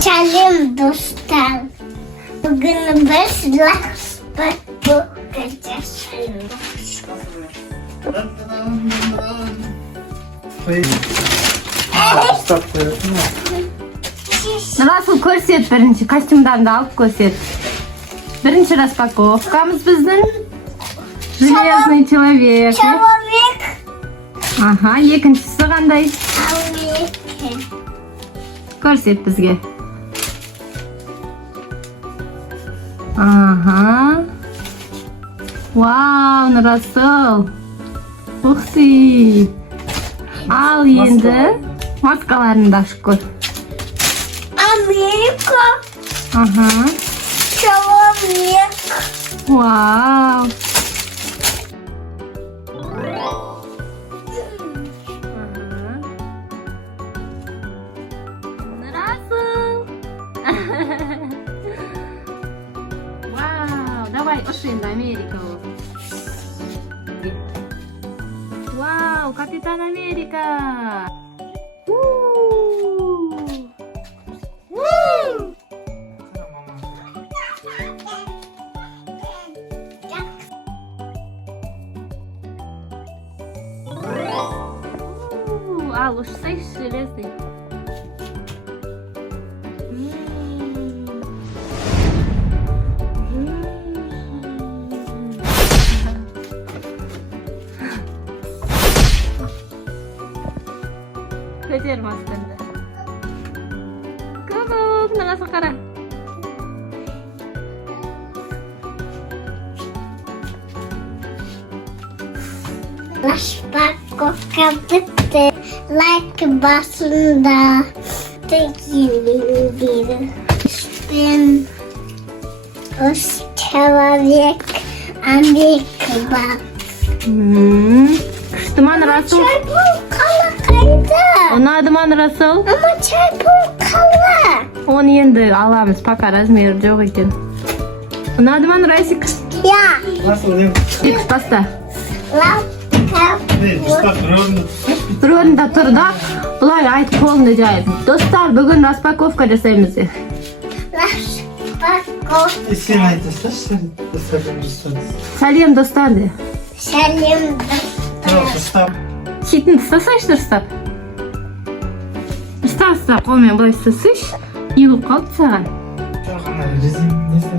Salim dostlar. Bugün biz raspberry bakacağız. Nasıl көрсет birinci kostyumdan da alıp көрсет. Birinci распаковкамыз біздің. Железный человек. Человек. Aha, екіншісі қандай? Америка. Көрсет бізге. Ага. Вау, Нұрасыл. Ух ты. Ал енді маскаларын да ашып көр. Америка. Ага. Человек. Вау. Нұрасыл. Вау, давай ушинді Америка. Вау, Капитан Америка. Ал, ушсайшы железный. Көтер маскаңды. Көп, Нұрасыл қара. Распаковка bitti. Like basında tekinin biri. Ben человек Америка. Күшті ма Нұрасыл? Çarpım kaydı. Ұнады ма Нұрасыл? Ama çarpım kala. Оны енді аламыз, пока размері жоқ екен. Ұнады ма Нұрасик? Ya. Nasıl olayım? Екіс баста. Бір орында тұр да, бұлай айтып қолыңды жайып. Достар, бүгін распаковка жасаймыз. Распаковка. İsim айтасыз, достар. Сәлем достар де. Salim Жоқ, ұстап. Шетін ұстасайшы дұрыстап. Ұста, қолмен бұлай ұстасайшы. Не болып қалды саған? Жоқ, ана резин несін